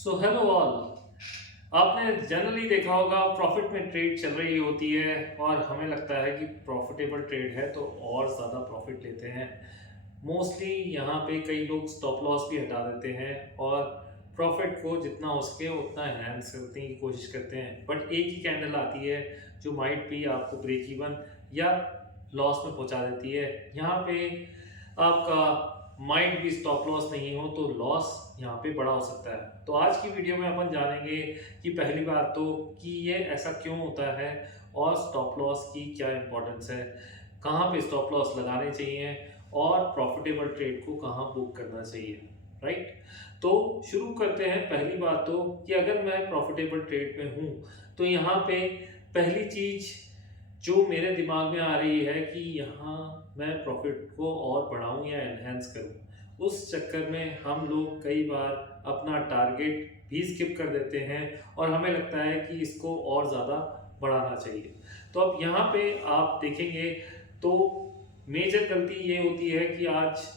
So hello all. आपने generally देखा होगा प्रॉफिट में ट्रेड चल रही होती है और हमें लगता है कि प्रॉफिटेबल ट्रेड है तो और ज़्यादा प्रॉफिट लेते हैं। मोस्टली यहाँ पे कई लोग स्टॉप लॉस भी हटा देते हैं और प्रॉफिट को जितना हो सके उतना एनहांस करने की कोशिश करते हैं, बट एक ही कैंडल आती है जो माइट भी आपको ब्रेक इवन या लॉस में पहुंचा देती है। यहाँ पे आपका माइंड भी स्टॉप लॉस नहीं हो तो लॉस यहाँ पे बड़ा हो सकता है। तो आज की वीडियो में अपन जानेंगे कि पहली बात तो कि ये ऐसा क्यों होता है और स्टॉप लॉस की क्या इंपॉर्टेंस है, कहाँ पे स्टॉप लॉस लगाने चाहिए और प्रॉफिटेबल ट्रेड को कहाँ बुक करना चाहिए। राइट, तो शुरू करते हैं। पहली बात तो कि अगर मैं प्रॉफिटेबल ट्रेड में हूँ तो यहाँ पे पहली चीज जो मेरे दिमाग में आ रही है कि यहाँ मैं प्रॉफिट को और बढ़ाऊं या एनहेंस करूं, उस चक्कर में हम लोग कई बार अपना टारगेट भी स्किप कर देते हैं और हमें लगता है कि इसको और ज़्यादा बढ़ाना चाहिए। तो अब यहाँ पे आप देखेंगे तो मेजर गलती ये होती है कि आज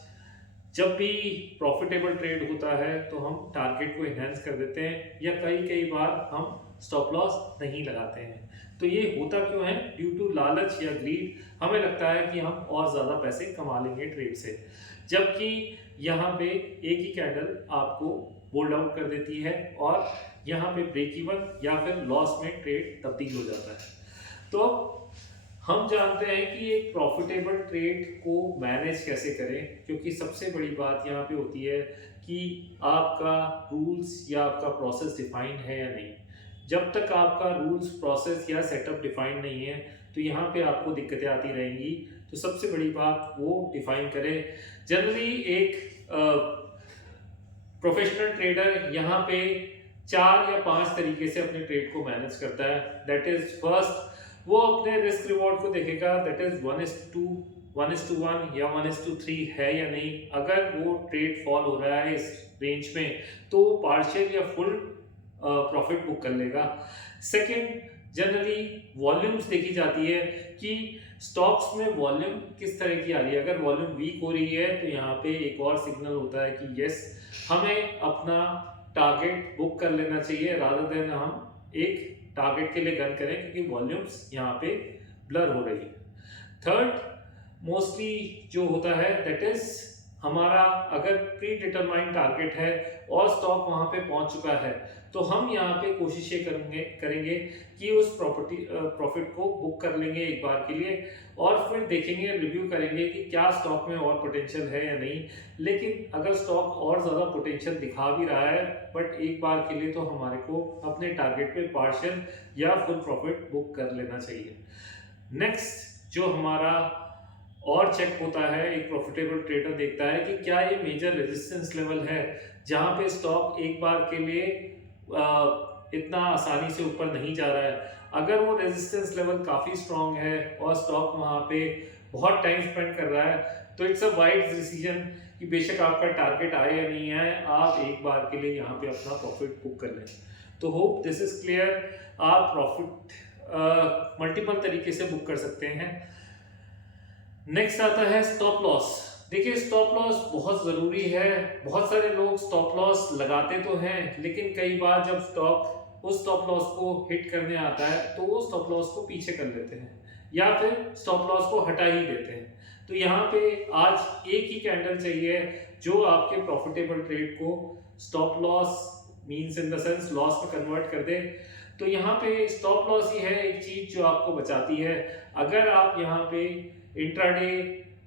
जब भी प्रॉफिटेबल ट्रेड होता है तो हम टारगेट को एनहेंस कर देते हैं या कई कई बार हम स्टॉप लॉस नहीं लगाते हैं। तो ये होता क्यों है? ड्यू टू लालच या ग्रीड। हमें लगता है कि हम और ज़्यादा पैसे कमा लेंगे ट्रेड से, जबकि यहाँ पे एक ही कैंडल आपको बोल्ड आउट कर देती है और यहाँ पे ब्रेक इवन या फिर लॉस में ट्रेड तब्दील हो जाता है। तो हम जानते हैं कि एक प्रॉफिटेबल ट्रेड को मैनेज कैसे करें, क्योंकि सबसे बड़ी बात यहाँ पे होती है कि आपका रूल्स या आपका प्रोसेस डिफाइन है या नहीं। जब तक आपका रूल्स प्रोसेस या सेटअप डिफाइन नहीं है तो यहाँ पे आपको दिक्कतें आती रहेंगी। तो सबसे बड़ी बात वो डिफाइन करें। जनरली एक प्रोफेशनल ट्रेडर यहाँ पे 4 या 5 तरीके से अपने ट्रेड को मैनेज करता है। दैट इज फर्स्ट, वो अपने रिस्क रिवॉर्ड को देखेगा, दैट इज 1:2, 1:1 या 1:3 है या नहीं। अगर वो ट्रेड फॉल हो रहा है इस रेंज में तो पार्शियल या फुल प्रॉफिट बुक कर लेगा। सेकंड, जनरली वॉल्यूम्स देखी जाती है कि स्टॉक्स में वॉल्यूम किस तरह की आ रही है। अगर वॉल्यूम वीक हो रही है तो यहाँ पे एक और सिग्नल होता है कि यस, हमें अपना टारगेट बुक कर लेना चाहिए रादर देन हम एक टारगेट के लिए गन करें, क्योंकि वॉल्यूम्स यहाँ पे ब्लर हो रही है। थर्ड, मोस्टली जो होता है दैट इज हमारा अगर प्री डिटरमाइंड टारगेट है और स्टॉक वहां पे पहुंच चुका है तो हम यहाँ पे कोशिशें करेंगे कि उस प्रॉफिट को बुक कर लेंगे एक बार के लिए और फिर देखेंगे, रिव्यू करेंगे कि क्या स्टॉक में और पोटेंशियल है या नहीं। लेकिन अगर स्टॉक और ज़्यादा पोटेंशियल दिखा भी रहा है बट एक बार के लिए तो हमारे को अपने टारगेट पे पार्शियल या फुल प्रॉफिट बुक कर लेना चाहिए। नेक्स्ट जो हमारा और चेक होता है, एक प्रॉफिटेबल ट्रेडर देखता है कि क्या ये मेजर रेजिस्टेंस लेवल है जहां पे स्टॉक एक बार के लिए इतना आसानी से ऊपर नहीं जा रहा है। अगर वो रेजिस्टेंस लेवल काफ़ी स्ट्रांग है और स्टॉक वहां पे बहुत टाइम स्पेंड कर रहा है तो इट्स अ वाइज डिसीजन कि बेशक आपका टारगेट आए या नहीं आए, आप एक बार के लिए यहाँ पे अपना प्रॉफिट बुक कर लें। तो होप दिस इज क्लियर। आप प्रॉफिट मल्टीपल तरीके से बुक कर सकते हैं। नेक्स्ट आता है स्टॉप लॉस। देखिए, स्टॉप लॉस बहुत ज़रूरी है। बहुत सारे लोग स्टॉप लॉस लगाते तो हैं लेकिन कई बार जब स्टॉक उस स्टॉप लॉस को हिट करने आता है तो वो स्टॉप लॉस को पीछे कर लेते हैं या फिर स्टॉप लॉस को हटा ही देते हैं। तो यहाँ पे आज एक ही कैंडल चाहिए जो आपके प्रॉफिटेबल ट्रेड को stop loss means in the sense loss में कन्वर्ट कर दे। तो यहाँ पे स्टॉप लॉस ही है एक चीज जो आपको बचाती है। अगर आप यहाँ पे इंट्राडे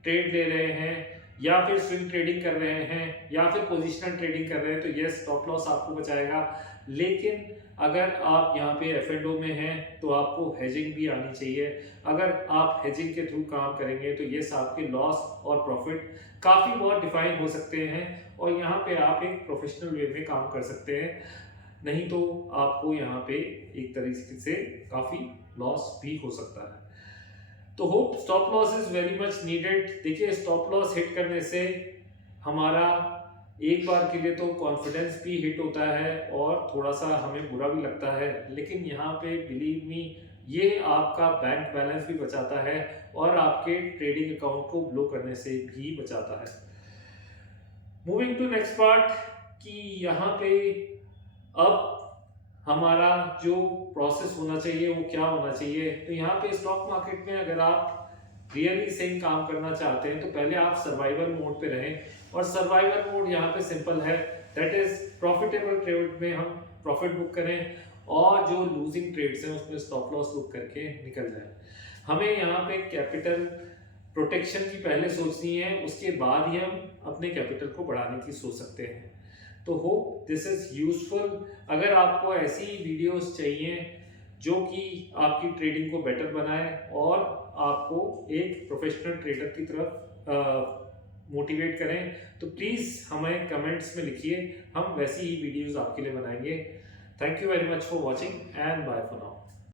ट्रेड ले रहे हैं या फिर स्विंग ट्रेडिंग कर रहे हैं या फिर पोजिशनल ट्रेडिंग कर रहे हैं तो ये स्टॉप लॉस आपको बचाएगा। लेकिन अगर आप यहाँ पे F&O में हैं तो आपको हेजिंग भी आनी चाहिए। अगर आप हेजिंग के थ्रू काम करेंगे तो ये आपके लॉस और प्रॉफिट काफ़ी बहुत डिफाइन हो सकते हैं और यहाँ पे आप एक प्रोफेशनल वे में काम कर सकते हैं। नहीं तो आपको यहाँ पे एक तरीके से काफ़ी लॉस भी हो सकता है। तो hope stop loss is very much needed. देखिए, स्टॉप लॉस हिट करने से हमारा एक बार के लिए तो कॉन्फिडेंस भी हिट होता है और थोड़ा सा हमें बुरा भी लगता है, लेकिन यहाँ पे बिलीव मी ये आपका बैंक बैलेंस भी बचाता है और आपके ट्रेडिंग अकाउंट को ब्लो करने से भी बचाता है। मूविंग टू नेक्स्ट पार्ट कि यहाँ पे अब हमारा जो प्रोसेस होना चाहिए वो क्या होना चाहिए, तो यहाँ पे स्टॉक मार्केट में अगर आप रियली सही काम करना चाहते हैं तो पहले आप सर्वाइवल मोड पे रहें, और सर्वाइवल मोड यहाँ पे सिंपल है, दैट इज प्रॉफिटेबल ट्रेड में हम प्रॉफिट बुक करें और जो लूजिंग ट्रेड्स हैं उसमें स्टॉप लॉस बुक करके निकल जाए। हमें यहाँ पे कैपिटल प्रोटेक्शन की पहले सोचनी है, उसके बाद ही हम अपने कैपिटल को बढ़ाने की सोच सकते हैं। तो होप दिस इज यूजफुल। अगर आपको ऐसी वीडियोस चाहिए जो कि आपकी ट्रेडिंग को बेटर बनाए और आपको एक प्रोफेशनल ट्रेडर की तरफ मोटिवेट करें, तो प्लीज़ हमें कमेंट्स में लिखिए, हम वैसी ही वीडियोस आपके लिए बनाएंगे। Thank you very much for watching and bye for now.